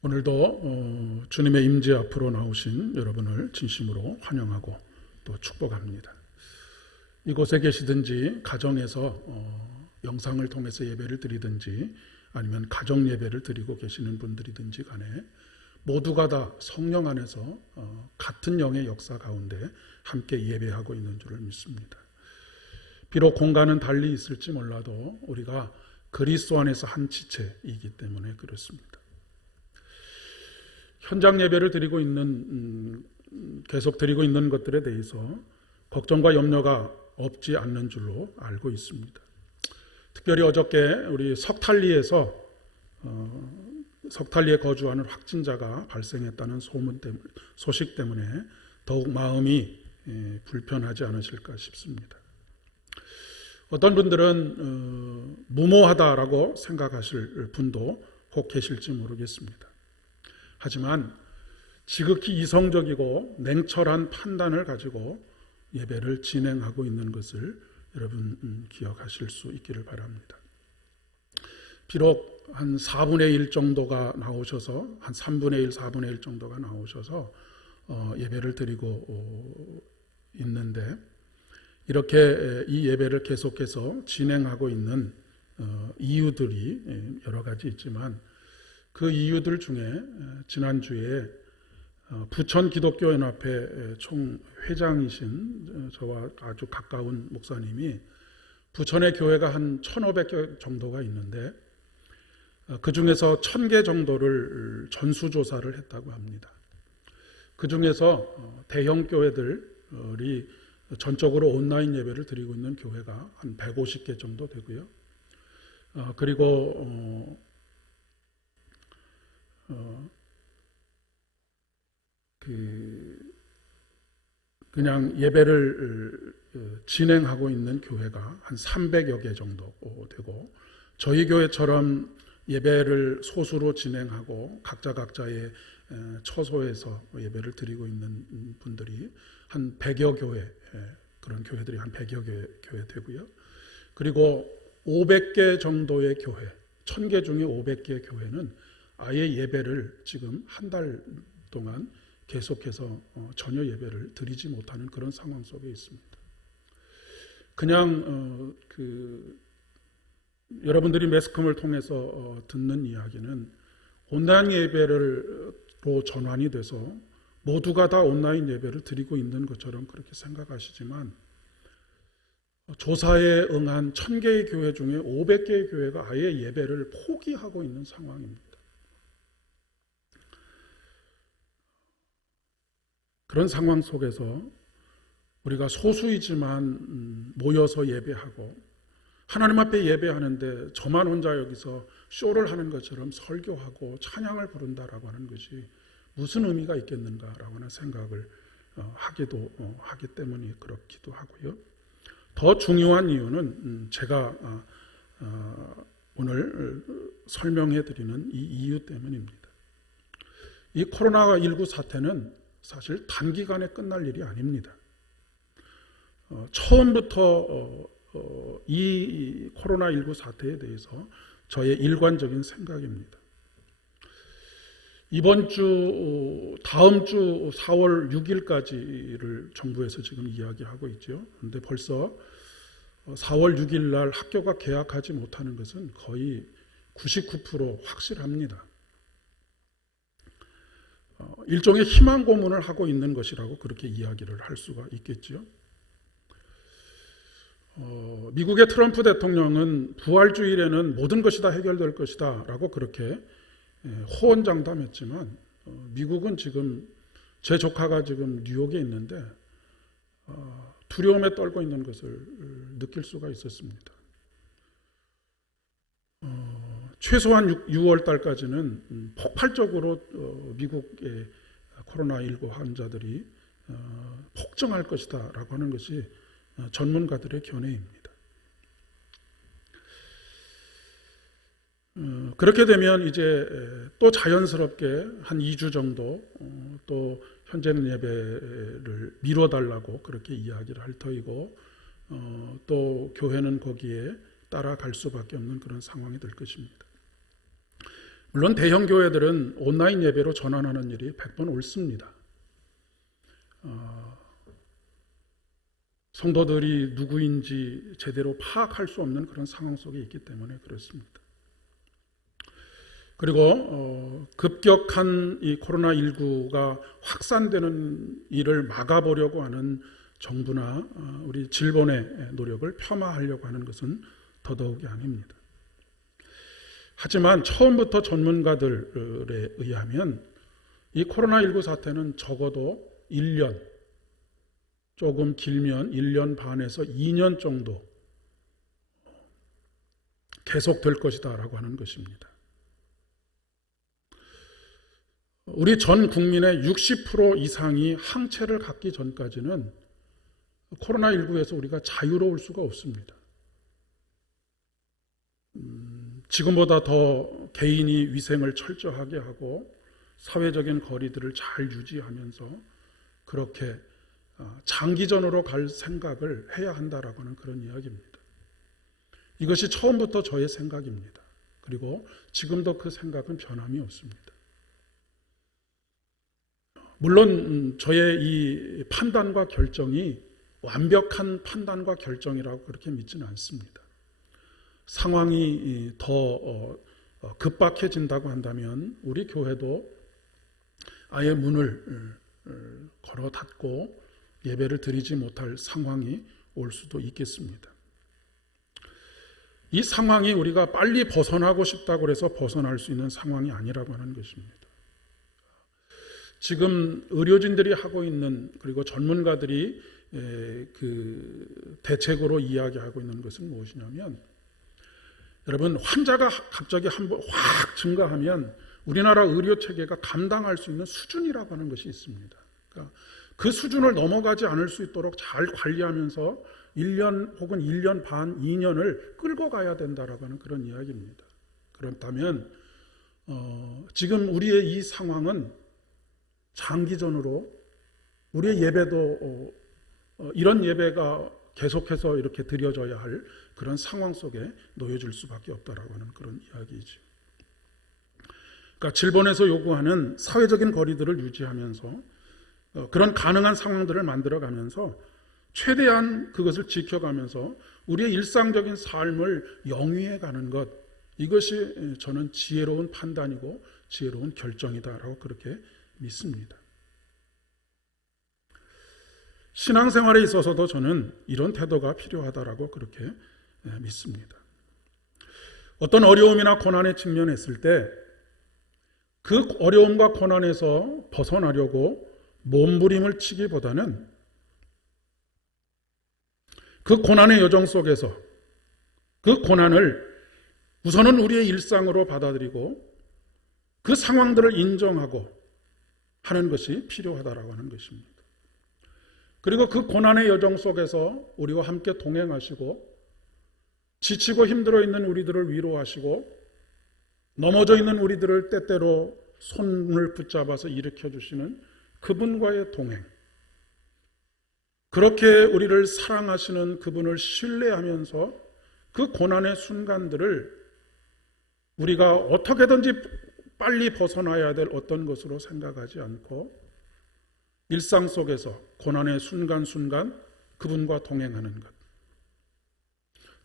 오늘도 주님의 임재 앞으로 나오신 여러분을 진심으로 환영하고 또 축복합니다. 이곳에 계시든지 가정에서 영상을 통해서 예배를 드리든지 아니면 가정 예배를 드리고 계시는 분들이든지 간에 모두가 다 성령 안에서 같은 영의 역사 가운데 함께 예배하고 있는 줄을 믿습니다. 비록 공간은 달리 있을지 몰라도 우리가 그리스도 안에서 한 지체이기 때문에 그렇습니다. 현장 예배를 드리고 있는 계속 드리고 있는 것들에 대해서 걱정과 염려가 없지 않는 줄로 알고 있습니다. 특별히 어저께 우리 석탈리에 거주하는 확진자가 발생했다는 소식 때문에 더욱 마음이 불편하지 않으실까 싶습니다. 어떤 분들은 무모하다라고 생각하실 분도 혹 계실지 모르겠습니다. 하지만 지극히 이성적이고 냉철한 판단을 가지고 예배를 진행하고 있는 것을 여러분 기억하실 수 있기를 바랍니다. 비록 한 4분의 1 정도가 나오셔서 한 3분의 1, 4분의 1 정도가 나오셔서 예배를 드리고 있는데 이렇게 이 예배를 계속해서 진행하고 있는 이유들이 여러 가지 있지만 그 이유들 중에 지난주에 부천 기독교연합회 총회장이신 저와 아주 가까운 목사님이 부천의 교회가 한 1,500개 정도가 있는데 그 중에서 1,000개 정도를 전수조사를 했다고 합니다. 그 중에서 대형 교회들이 전적으로 온라인 예배를 드리고 있는 교회가 한 150개 정도 되고요. 그리고 그냥 예배를 진행하고 있는 교회가 한 300여 개 정도 되고 저희 교회처럼 예배를 소수로 진행하고 각자의 처소에서 예배를 드리고 있는 분들이 한 100여 교회, 그런 교회들이 한 100여 교회 되고요. 그리고 500개 정도의 교회, 1000개 중에 500개의 교회는 아예 예배를 지금 한 달 동안 계속해서 전혀 예배를 드리지 못하는 그런 상황 속에 있습니다. 그냥 여러분들이 매스컴을 통해서 듣는 이야기는 온라인 예배로 전환이 돼서 모두가 다 온라인 예배를 드리고 있는 것처럼 그렇게 생각하시지만 조사에 응한 1000개의 교회 중에 500개의 교회가 아예 예배를 포기하고 있는 상황입니다. 그런 상황 속에서 우리가 소수이지만 모여서 예배하고 하나님 앞에 예배하는데 저만 혼자 여기서 쇼를 하는 것처럼 설교하고 찬양을 부른다라고 하는 것이 무슨 의미가 있겠는가라고 하는 생각을 하기 때문에 그렇기도 하고요. 더 중요한 이유는 제가 오늘 설명해 드리는 이 이유 때문입니다. 이 코로나19 사태는 사실 단기간에 끝날 일이 아닙니다. 처음부터 이 코로나19 사태에 대해서 저의 일관적인 생각입니다. 이번 주, 다음 주 4월 6일까지를 정부에서 지금 이야기하고 있죠. 그런데 벌써 4월 6일 날 학교가 개학하지 못하는 것은 거의 99% 확실합니다. 일종의 희망 고문을 하고 있는 것이라고 그렇게 이야기를 할 수가 있겠죠. 미국의 트럼프 대통령은 부활주일에는 모든 것이 다 해결될 것이다 라고 그렇게 호언장담했지만 미국은 지금 제 조카가 지금 뉴욕에 있는데 두려움에 떨고 있는 것을 느낄 수가 있었습니다. 최소한 6월 달까지는 폭발적으로 미국의 코로나19 환자들이 폭증할 것이다 라고 하는 것이 전문가들의 견해입니다. 그렇게 되면 이제 또 자연스럽게 한 2주 정도 또 현재는 예배를 미뤄달라고 그렇게 이야기를 할 터이고 또 교회는 거기에 따라갈 수밖에 없는 그런 상황이 될 것입니다. 물론 대형 교회들은 온라인 예배로 전환하는 일이 100번 옳습니다. 성도들이 누구인지 제대로 파악할 수 없는 그런 상황 속에 있기 때문에 그렇습니다. 그리고 급격한 이 코로나19가 확산되는 일을 막아보려고 하는 정부나 우리 질본의 노력을 폄하하려고 하는 것은 더더욱이 아닙니다. 하지만 처음부터 전문가들에 의하면 이 코로나19 사태는 적어도 1년, 조금 길면 1년 반에서 2년 정도 계속될 것이다 라고 하는 것입니다. 우리 전 국민의 60% 이상이 항체를 갖기 전까지는 코로나19에서 우리가 자유로울 수가 없습니다. 지금보다 더 개인이 위생을 철저하게 하고 사회적인 거리들을 잘 유지하면서 그렇게 장기전으로 갈 생각을 해야 한다라고 하는 그런 이야기입니다. 이것이 처음부터 저의 생각입니다. 그리고 지금도 그 생각은 변함이 없습니다. 물론 저의 이 판단과 결정이 완벽한 판단과 결정이라고 그렇게 믿지는 않습니다. 상황이 더 급박해진다고 한다면 우리 교회도 아예 문을 걸어 닫고 예배를 드리지 못할 상황이 올 수도 있겠습니다. 이 상황이 우리가 빨리 벗어나고 싶다고 해서 벗어날 수 있는 상황이 아니라고 하는 것입니다. 지금 의료진들이 하고 있는 그리고 전문가들이 그 대책으로 이야기하고 있는 것은 무엇이냐면 여러분 환자가 갑자기 한번 확 증가하면 우리나라 의료 체계가 감당할 수 있는 수준이라고 하는 것이 있습니다. 그러니까 그 수준을 넘어가지 않을 수 있도록 잘 관리하면서 1년 혹은 1년 반, 2년을 끌고 가야 된다라고 하는 그런 이야기입니다. 그렇다면 지금 우리의 이 상황은 장기전으로 우리의 예배도 이런 예배가 계속해서 이렇게 드려져야 할 그런 상황 속에 놓여질 수밖에 없다라고 하는 그런 이야기이죠. 그러니까 질본에서 요구하는 사회적인 거리들을 유지하면서 그런 가능한 상황들을 만들어가면서 최대한 그것을 지켜가면서 우리의 일상적인 삶을 영위해가는 것, 이것이 저는 지혜로운 판단이고 지혜로운 결정이다라고 그렇게 믿습니다. 신앙생활에 있어서도 저는 이런 태도가 필요하다라고 그렇게 믿습니다. 어떤 어려움이나 고난에 직면했을 때 그 어려움과 고난에서 벗어나려고 몸부림을 치기보다는 그 고난의 여정 속에서 그 고난을 우선은 우리의 일상으로 받아들이고 그 상황들을 인정하고 하는 것이 필요하다라고 하는 것입니다. 그리고 그 고난의 여정 속에서 우리와 함께 동행하시고 지치고 힘들어 있는 우리들을 위로하시고 넘어져 있는 우리들을 때때로 손을 붙잡아서 일으켜 주시는 그분과의 동행, 그렇게 우리를 사랑하시는 그분을 신뢰하면서 그 고난의 순간들을 우리가 어떻게든지 빨리 벗어나야 될 어떤 것으로 생각하지 않고 일상 속에서 고난의 순간순간 그분과 동행하는 것.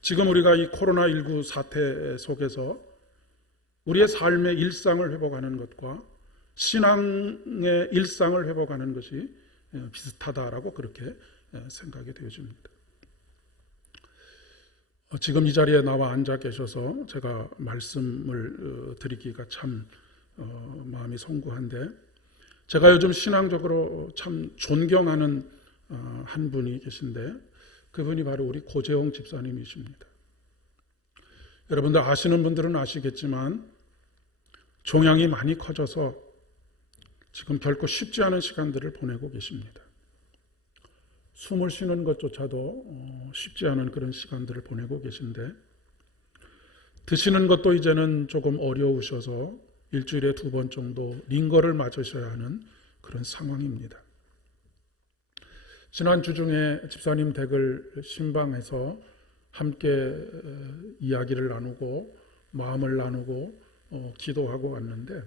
지금 우리가 이 코로나19 사태 속에서 우리의 삶의 일상을 회복하는 것과 신앙의 일상을 회복하는 것이 비슷하다라고 그렇게 생각이 되어집니다. 지금 이 자리에 나와 앉아 계셔서 제가 말씀을 드리기가 참 마음이 송구한데, 제가 요즘 신앙적으로 참 존경하는 한 분이 계신데 그분이 바로 우리 고재홍 집사님이십니다. 여러분들 아시는 분들은 아시겠지만 종양이 많이 커져서 지금 결코 쉽지 않은 시간들을 보내고 계십니다. 숨을 쉬는 것조차도 쉽지 않은 그런 시간들을 보내고 계신데 드시는 것도 이제는 조금 어려우셔서 일주일에 2번 정도 링거를 맞으셔야 하는 그런 상황입니다. 지난주 중에 집사님 댁을 신방해서 함께 이야기를 나누고 마음을 나누고 기도하고 왔는데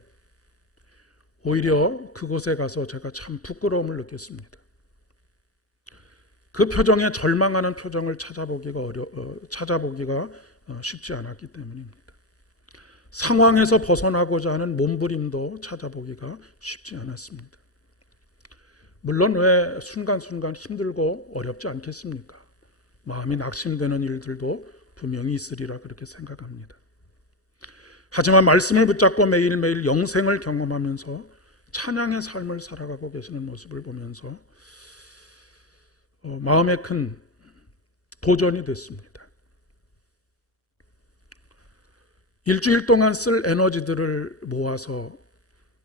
오히려 그곳에 가서 제가 참 부끄러움을 느꼈습니다. 그 표정에 절망하는 표정을 찾아보기가 쉽지 않았기 때문입니다. 상황에서 벗어나고자 하는 몸부림도 찾아보기가 쉽지 않았습니다. 물론 왜 순간순간 힘들고 어렵지 않겠습니까? 마음이 낙심되는 일들도 분명히 있으리라 그렇게 생각합니다. 하지만 말씀을 붙잡고 매일매일 영생을 경험하면서 찬양의 삶을 살아가고 계시는 모습을 보면서 마음에 큰 도전이 됐습니다. 일주일 동안 쓸 에너지들을 모아서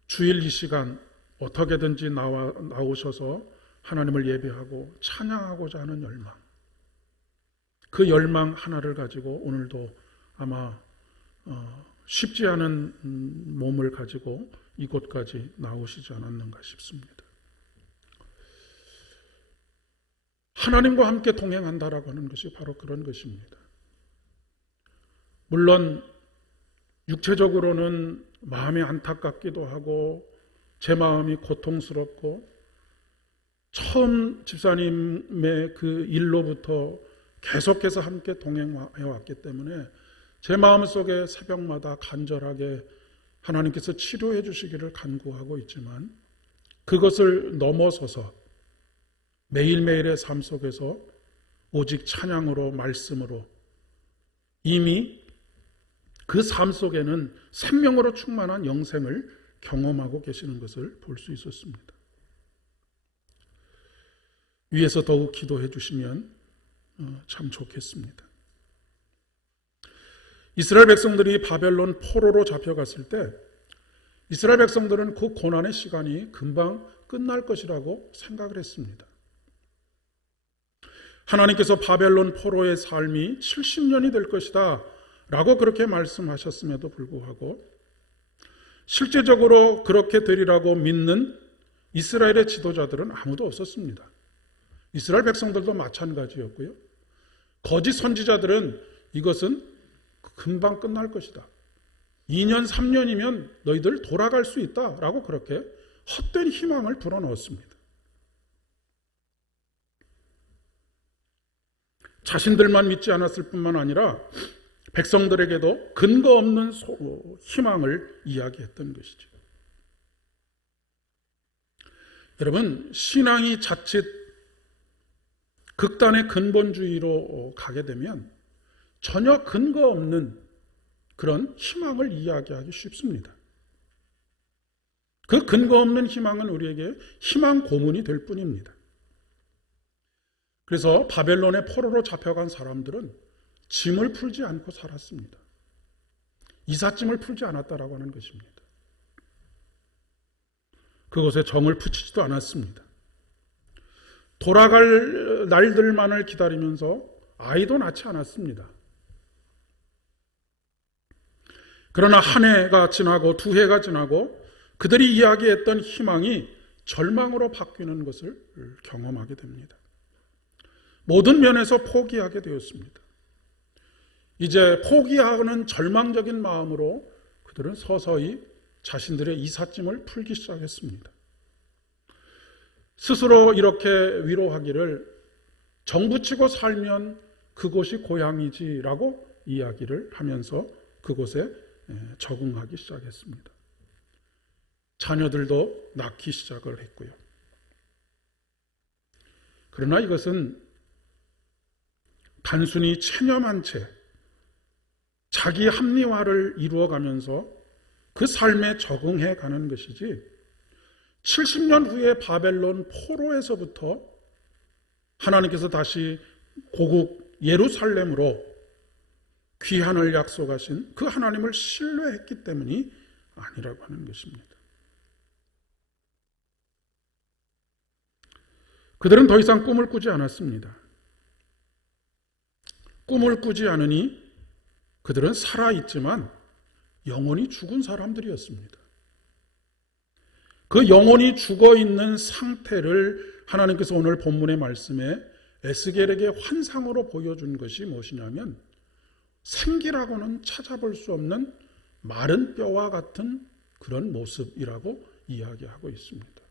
주일 이 시간 어떻게든지 나오셔서 하나님을 예배하고 찬양하고자 하는 열망, 그 열망 하나를 가지고 오늘도 아마 쉽지 않은 몸을 가지고 이곳까지 나오시지 않았는가 싶습니다. 하나님과 함께 동행한다라고 하는 것이 바로 그런 것입니다. 물론 육체적으로는 마음이 안타깝기도 하고 제 마음이 고통스럽고 처음 집사님의 그 일로부터 계속해서 함께 동행해 왔기 때문에 제 마음속에 새벽마다 간절하게 하나님께서 치료해 주시기를 간구하고 있지만 그것을 넘어서서 매일매일의 삶 속에서 오직 찬양으로 말씀으로 이미 그 삶 속에는 생명으로 충만한 영생을 경험하고 계시는 것을 볼 수 있었습니다. 위에서 더욱 기도해 주시면 참 좋겠습니다. 이스라엘 백성들이 바벨론 포로로 잡혀갔을 때 이스라엘 백성들은 그 고난의 시간이 금방 끝날 것이라고 생각을 했습니다. 하나님께서 바벨론 포로의 삶이 70년이 될 것이다 라고 그렇게 말씀하셨음에도 불구하고 실제적으로 그렇게 되리라고 믿는 이스라엘의 지도자들은 아무도 없었습니다. 이스라엘 백성들도 마찬가지였고요. 거짓 선지자들은 이것은 금방 끝날 것이다. 2년, 3년이면 너희들 돌아갈 수 있다 라고 그렇게 헛된 희망을 불어넣었습니다. 자신들만 믿지 않았을 뿐만 아니라 백성들에게도 근거 없는 희망을 이야기했던 것이죠. 여러분, 신앙이 자칫 극단의 근본주의로 가게 되면 전혀 근거 없는 그런 희망을 이야기하기 쉽습니다. 그 근거 없는 희망은 우리에게 희망 고문이 될 뿐입니다. 그래서 바벨론의 포로로 잡혀간 사람들은 짐을 풀지 않고 살았습니다. 이삿짐을 풀지 않았다라고 하는 것입니다. 그곳에 정을 붙이지도 않았습니다. 돌아갈 날들만을 기다리면서 아이도 낳지 않았습니다. 그러나 한 해가 지나고 두 해가 지나고 그들이 이야기했던 희망이 절망으로 바뀌는 것을 경험하게 됩니다. 모든 면에서 포기하게 되었습니다. 이제 포기하는 절망적인 마음으로 그들은 서서히 자신들의 이삿짐을 풀기 시작했습니다. 스스로 이렇게 위로하기를 정붙이고 살면 그곳이 고향이지라고 이야기를 하면서 그곳에 적응하기 시작했습니다. 자녀들도 낳기 시작을 했고요. 그러나 이것은 단순히 체념한 채 자기 합리화를 이루어가면서 그 삶에 적응해 가는 것이지 70년 후에 바벨론 포로에서부터 하나님께서 다시 고국 예루살렘으로 귀환을 약속하신 그 하나님을 신뢰했기 때문이 아니라고 하는 것입니다. 그들은 더 이상 꿈을 꾸지 않았습니다. 꿈을 꾸지 않으니 그들은 살아있지만 영혼이 죽은 사람들이었습니다. 그 영혼이 죽어있는 상태를 하나님께서 오늘 본문의 말씀에 에스겔에게 환상으로 보여준 것이 무엇이냐면 생기라고는 찾아볼 수 없는 마른 뼈와 같은 그런 모습이라고 이야기하고 있습니다.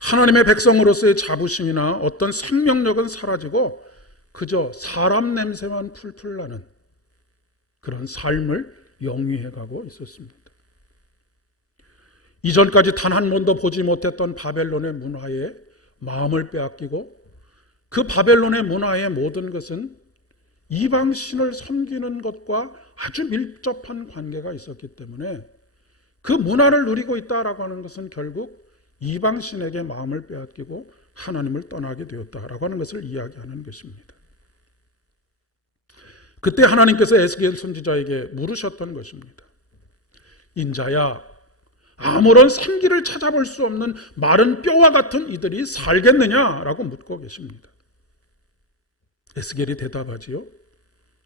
하나님의 백성으로서의 자부심이나 어떤 생명력은 사라지고 그저 사람 냄새만 풀풀 나는 그런 삶을 영위해가고 있었습니다. 이전까지 단 한 번도 보지 못했던 바벨론의 문화에 마음을 빼앗기고 그 바벨론의 문화의 모든 것은 이방신을 섬기는 것과 아주 밀접한 관계가 있었기 때문에 그 문화를 누리고 있다라고 하는 것은 결국 이방신에게 마음을 빼앗기고 하나님을 떠나게 되었다라고 하는 것을 이야기하는 것입니다. 그때 하나님께서 에스겔 선지자에게 물으셨던 것입니다. 인자야, 아무런 생기를 찾아볼 수 없는 마른 뼈와 같은 이들이 살겠느냐라고 묻고 계십니다. 에스겔이 대답하지요.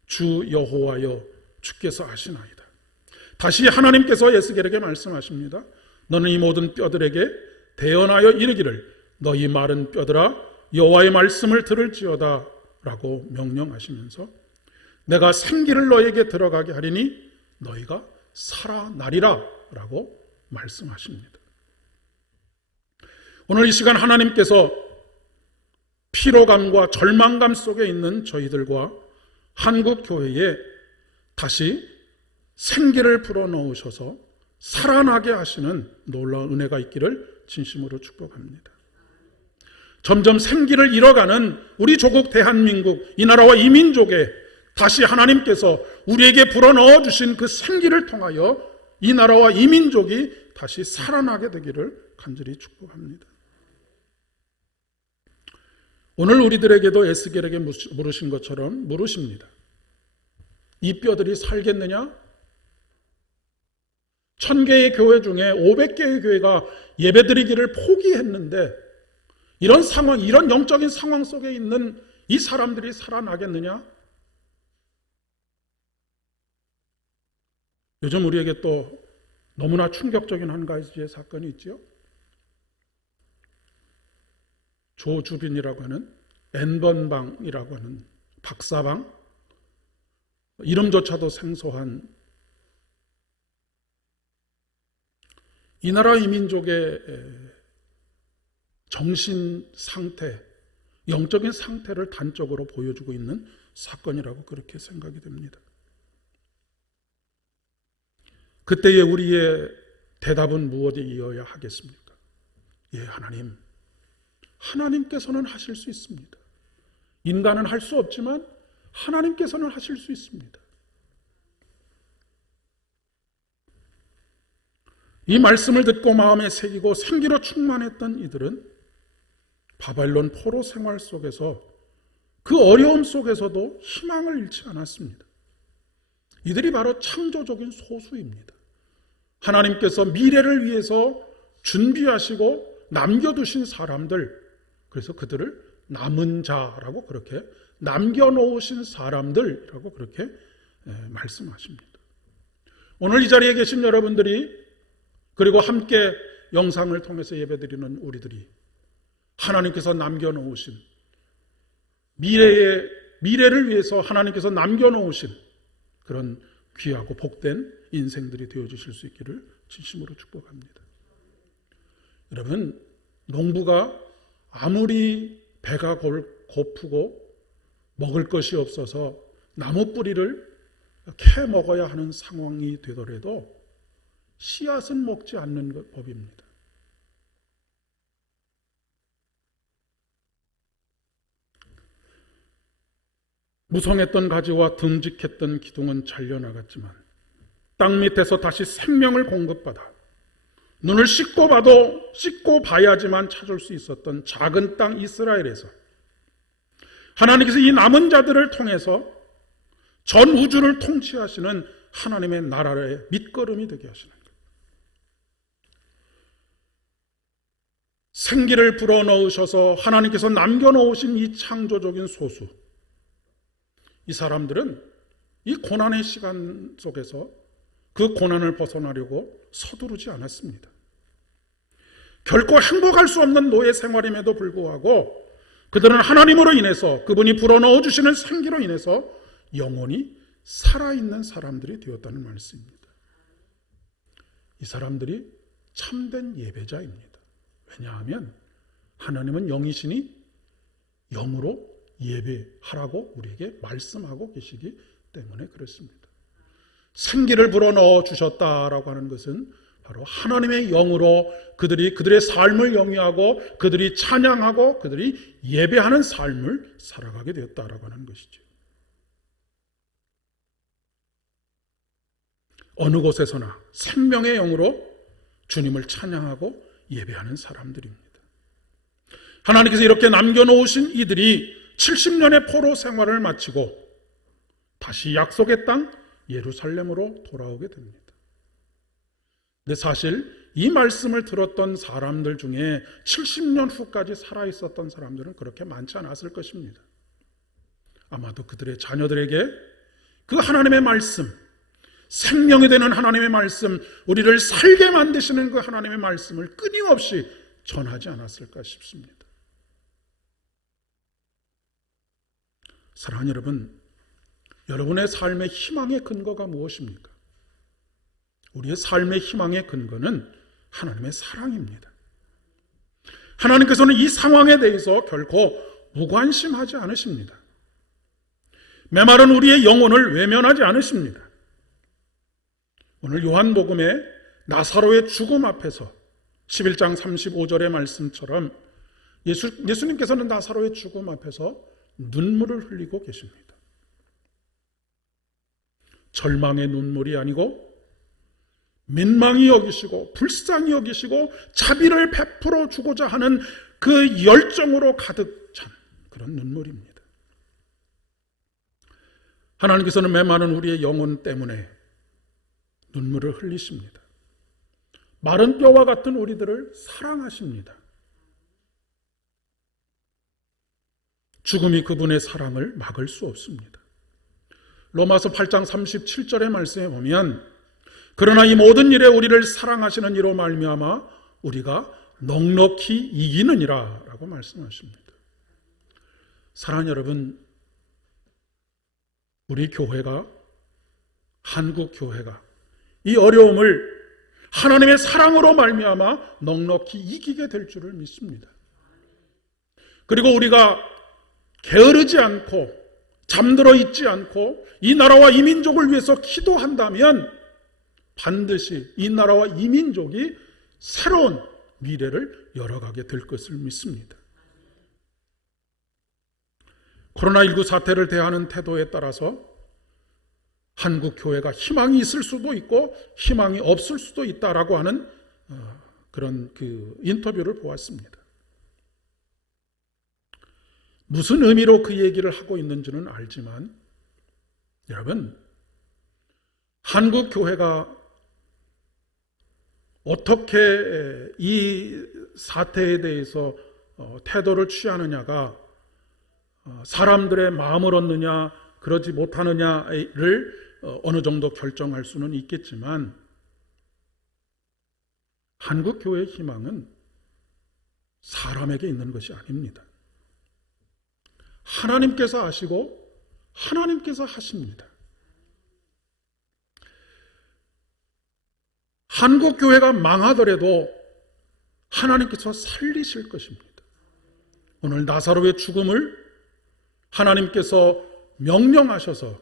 주 여호와여, 주께서 아시나이다. 다시 하나님께서 에스겔에게 말씀하십니다. 너는 이 모든 뼈들에게 대언하여 이르기를 너희 마른 뼈들아 여호와의 말씀을 들을지어다 라고 명령하시면서 내가 생기를 너에게 들어가게 하리니 너희가 살아나리라 라고 말씀하십니다. 오늘 이 시간 하나님께서 피로감과 절망감 속에 있는 저희들과 한국 교회에 다시 생기를 불어넣으셔서 살아나게 하시는 놀라운 은혜가 있기를 진심으로 축복합니다. 점점 생기를 잃어가는 우리 조국 대한민국, 이 나라와 이 민족에 다시 하나님께서 우리에게 불어넣어 주신 그 생기를 통하여 이 나라와 이 민족이 다시 살아나게 되기를 간절히 축복합니다. 오늘 우리들에게도 에스겔에게 물으신 것처럼 물으십니다. 이 뼈들이 살겠느냐? 1000개의 교회 중에 500개의 교회가 예배드리기를 포기했는데 이런 상황, 이런 영적인 상황 속에 있는 이 사람들이 살아나겠느냐? 요즘 우리에게 또 너무나 충격적인 한 가지의 사건이 있죠. 조주빈이라고 하는 N번방이라고 하는 박사방, 이름조차도 생소한 이 나라 이 민족의 정신 상태, 영적인 상태를 단적으로 보여주고 있는 사건이라고 그렇게 생각이 됩니다. 그때의 우리의 대답은 무엇이어야 하겠습니까? 예, 하나님. 하나님께서는 하실 수 있습니다. 인간은 할 수 없지만 하나님께서는 하실 수 있습니다. 이 말씀을 듣고 마음에 새기고 생기로 충만했던 이들은 바벨론 포로 생활 속에서 그 어려움 속에서도 희망을 잃지 않았습니다. 이들이 바로 창조적인 소수입니다. 하나님께서 미래를 위해서 준비하시고 남겨두신 사람들, 그래서 그들을 남은 자라고 그렇게 남겨놓으신 사람들이라고 그렇게 말씀하십니다. 오늘 이 자리에 계신 여러분들이 그리고 함께 영상을 통해서 예배드리는 우리들이 하나님께서 남겨놓으신 미래를 위해서 하나님께서 남겨놓으신 그런 귀하고 복된 인생들이 되어주실 수 있기를 진심으로 축복합니다. 여러분, 농부가 아무리 배가 고프고 먹을 것이 없어서 나무 뿌리를 캐 먹어야 하는 상황이 되더라도 씨앗은 먹지 않는 법입니다. 무성했던 가지와 듬직했던 기둥은 잘려나갔지만 땅 밑에서 다시 생명을 공급받아 눈을 씻고 봐야지만 찾을 수 있었던 작은 땅 이스라엘에서 하나님께서 이 남은 자들을 통해서 전 우주를 통치하시는 하나님의 나라의 밑거름이 되게 하시는 것. 생기를 불어넣으셔서 하나님께서 남겨놓으신 이 창조적인 소수, 이 사람들은 이 고난의 시간 속에서 그 고난을 벗어나려고 서두르지 않았습니다. 결코 행복할 수 없는 노예 생활임에도 불구하고 그들은 하나님으로 인해서, 그분이 불어넣어 주시는 생기로 인해서 영원히 살아있는 사람들이 되었다는 말씀입니다. 이 사람들이 참된 예배자입니다. 왜냐하면 하나님은 영이시니 영으로 예배하라고 우리에게 말씀하고 계시기 때문에 그렇습니다. 생기를 불어넣어 주셨다라고 하는 것은 바로 하나님의 영으로 그들의 삶을 영위하고 그들이 찬양하고 그들이 예배하는 삶을 살아가게 되었다라고 하는 것이죠. 어느 곳에서나 생명의 영으로 주님을 찬양하고 예배하는 사람들입니다. 하나님께서 이렇게 남겨놓으신 이들이 70년의 포로 생활을 마치고 다시 약속의 땅 예루살렘으로 돌아오게 됩니다. 근데 사실 이 말씀을 들었던 사람들 중에 70년 후까지 살아있었던 사람들은 그렇게 많지 않았을 것입니다. 아마도 그들의 자녀들에게 그 하나님의 말씀, 생명이 되는 하나님의 말씀, 우리를 살게 만드시는 그 하나님의 말씀을 끊임없이 전하지 않았을까 싶습니다. 사랑하는 여러분, 여러분의 삶의 희망의 근거가 무엇입니까? 우리의 삶의 희망의 근거는 하나님의 사랑입니다. 하나님께서는 이 상황에 대해서 결코 무관심하지 않으십니다. 메마른 우리의 영혼을 외면하지 않으십니다. 오늘 요한복음의 나사로의 죽음 앞에서 11장 35절의 말씀처럼 예수님께서는 나사로의 죽음 앞에서 눈물을 흘리고 계십니다. 절망의 눈물이 아니고 민망히 여기시고 불쌍히 여기시고 자비를 베풀어 주고자 하는 그 열정으로 가득 찬 그런 눈물입니다. 하나님께서는 메마른 우리의 영혼 때문에 눈물을 흘리십니다. 마른 뼈와 같은 우리들을 사랑하십니다. 죽음이 그분의 사랑을 막을 수 없습니다. 로마서 8장 37절의 말씀에 보면 그러나 이 모든 일에 우리를 사랑하시는 이로 말미암아 우리가 넉넉히 이기느니라 라고 말씀하십니다. 사랑하는 여러분, 우리 교회가, 한국 교회가 이 어려움을 하나님의 사랑으로 말미암아 넉넉히 이기게 될 줄을 믿습니다. 그리고 우리가 게으르지 않고 잠들어 있지 않고 이 나라와 이 민족을 위해서 기도한다면 반드시 이 나라와 이 민족이 새로운 미래를 열어가게 될 것을 믿습니다. 코로나19 사태를 대하는 태도에 따라서 한국 교회가 희망이 있을 수도 있고 희망이 없을 수도 있다라고 하는 그런 인터뷰를 보았습니다. 무슨 의미로 그 얘기를 하고 있는지는 알지만 여러분, 한국 교회가 어떻게 이 사태에 대해서 태도를 취하느냐가 사람들의 마음을 얻느냐 그러지 못하느냐를 어느 정도 결정할 수는 있겠지만 한국 교회의 희망은 사람에게 있는 것이 아닙니다. 하나님께서 아시고 하나님께서 하십니다. 한국 교회가 망하더라도 하나님께서 살리실 것입니다. 오늘 나사로의 죽음을 하나님께서 명령하셔서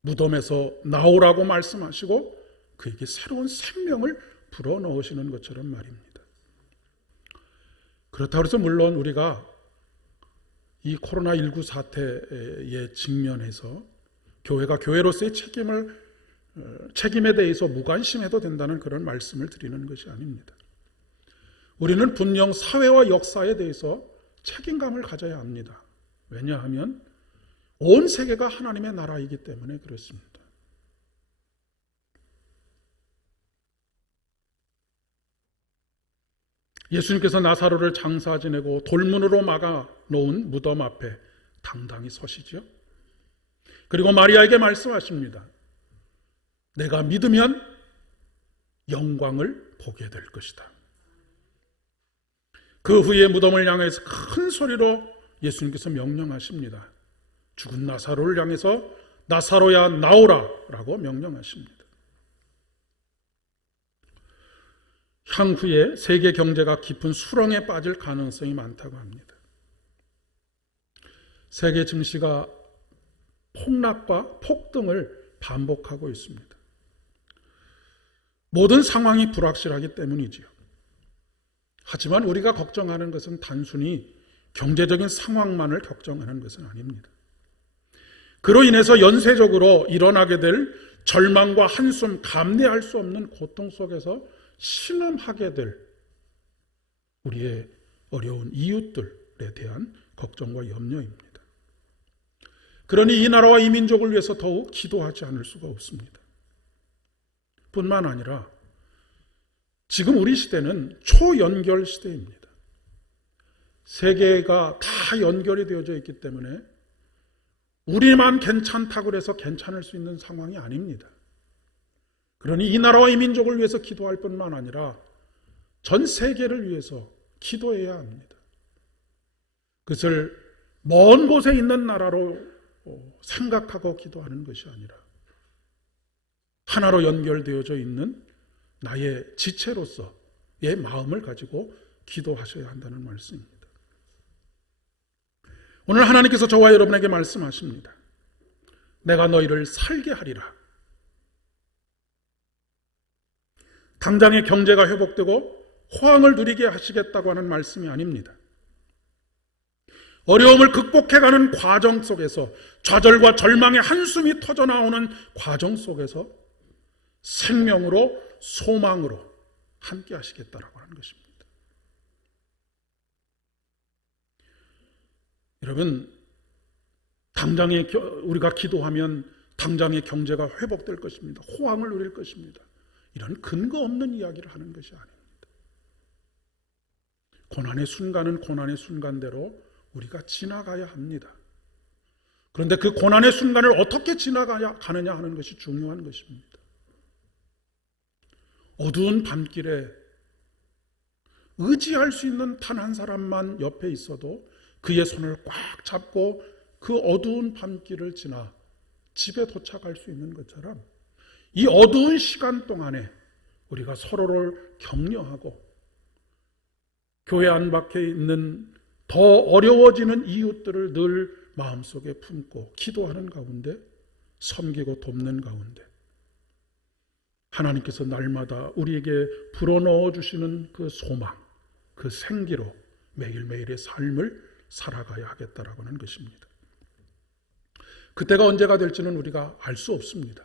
무덤에서 나오라고 말씀하시고 그에게 새로운 생명을 불어넣으시는 것처럼 말입니다. 그렇다고 해서 물론 우리가 이 코로나19 사태에 직면해서 교회가 교회로서의 책임에 대해서 무관심해도 된다는 그런 말씀을 드리는 것이 아닙니다. 우리는 분명 사회와 역사에 대해서 책임감을 가져야 합니다. 왜냐하면 온 세계가 하나님의 나라이기 때문에 그렇습니다. 예수님께서 나사로를 장사 지내고 돌문으로 막아 놓은 무덤 앞에 당당히 서시죠. 그리고 마리아에게 말씀하십니다. 내가 믿으면 영광을 보게 될 것이다. 그 후에 무덤을 향해서 큰 소리로 예수님께서 명령하십니다. 죽은 나사로를 향해서 나사로야 나오라 라고 명령하십니다. 향후에 세계 경제가 깊은 수렁에 빠질 가능성이 많다고 합니다. 세계 증시가 폭락과 폭등을 반복하고 있습니다. 모든 상황이 불확실하기 때문이지요. 하지만 우리가 걱정하는 것은 단순히 경제적인 상황만을 걱정하는 것은 아닙니다. 그로 인해서 연쇄적으로 일어나게 될 절망과 한숨, 감내할 수 없는 고통 속에서 신음하게 될 우리의 어려운 이웃들에 대한 걱정과 염려입니다. 그러니 이 나라와 이 민족을 위해서 더욱 기도하지 않을 수가 없습니다. 뿐만 아니라 지금 우리 시대는 초연결 시대입니다. 세계가 다 연결이 되어져 있기 때문에 우리만 괜찮다고 해서 괜찮을 수 있는 상황이 아닙니다. 그러니 이 나라와 이 민족을 위해서 기도할 뿐만 아니라 전 세계를 위해서 기도해야 합니다. 그것을 먼 곳에 있는 나라로 생각하고 기도하는 것이 아니라 하나로 연결되어져 있는 나의 지체로서의 마음을 가지고 기도하셔야 한다는 말씀입니다. 오늘 하나님께서 저와 여러분에게 말씀하십니다. 내가 너희를 살게 하리라. 당장의 경제가 회복되고 호황을 누리게 하시겠다고 하는 말씀이 아닙니다. 어려움을 극복해가는 과정 속에서 좌절과 절망의 한숨이 터져나오는 과정 속에서 생명으로 소망으로 함께 하시겠다라고 하는 것입니다. 여러분, 당장에 우리가 기도하면 당장의 경제가 회복될 것입니다. 호황을 누릴 것입니다. 이런 근거 없는 이야기를 하는 것이 아닙니다. 고난의 순간은 고난의 순간대로 우리가 지나가야 합니다. 그런데 그 고난의 순간을 어떻게 지나가느냐 하는 것이 중요한 것입니다. 어두운 밤길에 의지할 수 있는 단 한 사람만 옆에 있어도 그의 손을 꽉 잡고 그 어두운 밤길을 지나 집에 도착할 수 있는 것처럼 이 어두운 시간 동안에 우리가 서로를 격려하고 교회 안팎에 있는 더 어려워지는 이웃들을 늘 마음속에 품고 기도하는 가운데 섬기고 돕는 가운데 하나님께서 날마다 우리에게 불어넣어 주시는 그 소망, 그 생기로 매일매일의 삶을 살아가야 하겠다라고 하는 것입니다. 그때가 언제가 될지는 우리가 알 수 없습니다.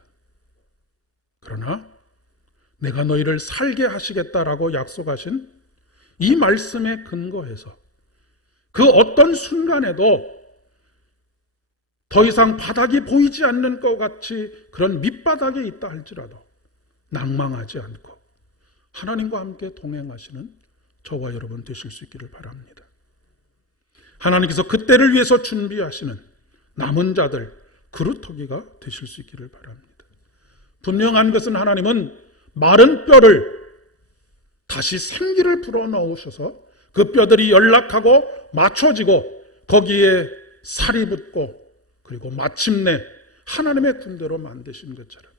그러나 내가 너희를 살게 하시겠다라고 약속하신 이 말씀에 근거해서 그 어떤 순간에도 더 이상 바닥이 보이지 않는 것 같이 그런 밑바닥에 있다 할지라도 낭망하지 않고 하나님과 함께 동행하시는 저와 여러분 되실 수 있기를 바랍니다. 하나님께서 그때를 위해서 준비하시는 남은 자들 그루터기가 되실 수 있기를 바랍니다. 분명한 것은 하나님은 마른 뼈를 다시 생기를 불어넣으셔서 그 뼈들이 연락하고 맞춰지고 거기에 살이 붙고 그리고 마침내 하나님의 군대로 만드신 것처럼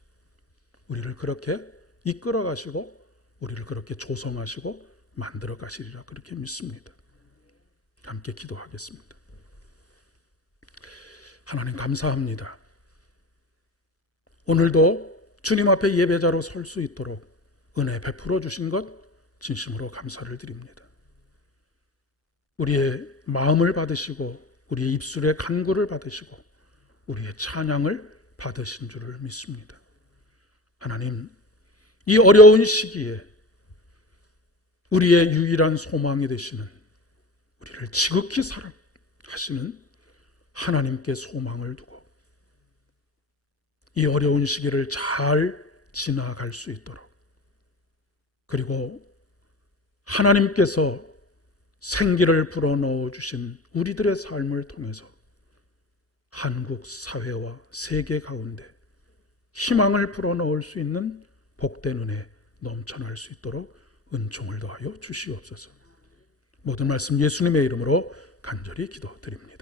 우리를 그렇게 이끌어 가시고 우리를 그렇게 조성하시고 만들어 가시리라 그렇게 믿습니다. 함께 기도하겠습니다. 하나님 감사합니다. 오늘도 주님 앞에 예배자로 설 수 있도록 은혜 베풀어 주신 것 진심으로 감사를 드립니다. 우리의 마음을 받으시고 우리의 입술의 간구를 받으시고 우리의 찬양을 받으신 줄을 믿습니다. 하나님, 이 어려운 시기에 우리의 유일한 소망이 되시는 우리를 지극히 사랑하시는 하나님께 소망을 두고 이 어려운 시기를 잘 지나갈 수 있도록 그리고 하나님께서 생기를 불어넣어 주신 우리들의 삶을 통해서 한국 사회와 세계 가운데 희망을 불어넣을 수 있는 복된 은혜 넘쳐날 수 있도록 은총을 더하여 주시옵소서. 모든 말씀 예수님의 이름으로 간절히 기도드립니다.